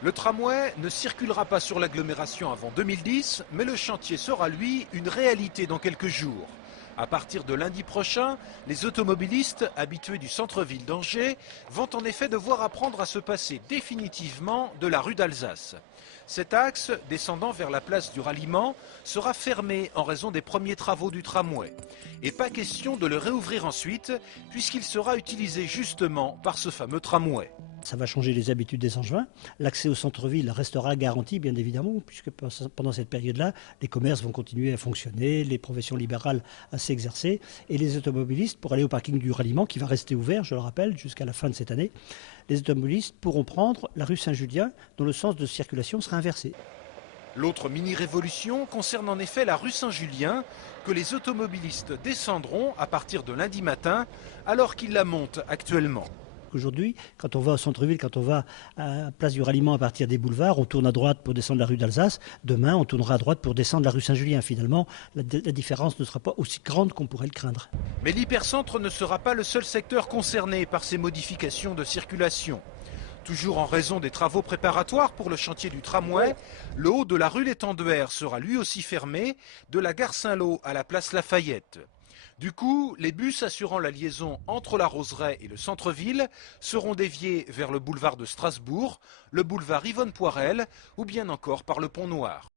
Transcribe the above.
Le tramway ne circulera pas sur l'agglomération avant 2010, mais le chantier sera, lui, une réalité dans quelques jours. À partir de lundi prochain, les automobilistes habitués du centre-ville d'Angers vont en effet devoir apprendre à se passer définitivement de la rue d'Alsace. Cet axe, descendant vers la place du Ralliement, sera fermé en raison des premiers travaux du tramway. Et pas question de le réouvrir ensuite, puisqu'il sera utilisé justement par ce fameux tramway. Ça va changer les habitudes des Angevins. L'accès au centre-ville restera garanti, bien évidemment, puisque pendant cette période-là, les commerces vont continuer à fonctionner, les professions libérales à s'exercer, et les automobilistes, pour aller au parking du Ralliement, qui va rester ouvert, je le rappelle, jusqu'à la fin de cette année, les automobilistes pourront prendre la rue Saint-Julien, dont le sens de circulation sera inversé. L'autre mini-révolution concerne en effet la rue Saint-Julien, que les automobilistes descendront à partir de lundi matin, alors qu'ils la montent actuellement. Aujourd'hui, quand on va au centre-ville, quand on va à la place du Ralliement à partir des boulevards, on tourne à droite pour descendre la rue d'Alsace. Demain, on tournera à droite pour descendre la rue Saint-Julien. Finalement, la différence ne sera pas aussi grande qu'on pourrait le craindre. Mais l'hypercentre ne sera pas le seul secteur concerné par ces modifications de circulation. Toujours en raison des travaux préparatoires pour le chantier du tramway, le haut de la rue L'Étenduère sera lui aussi fermé, de la gare Saint-Lô à la place Lafayette. Du coup, les bus assurant la liaison entre la Roseraie et le centre-ville seront déviés vers le boulevard de Strasbourg, le boulevard Yvonne Poirel ou bien encore par le Pont Noir.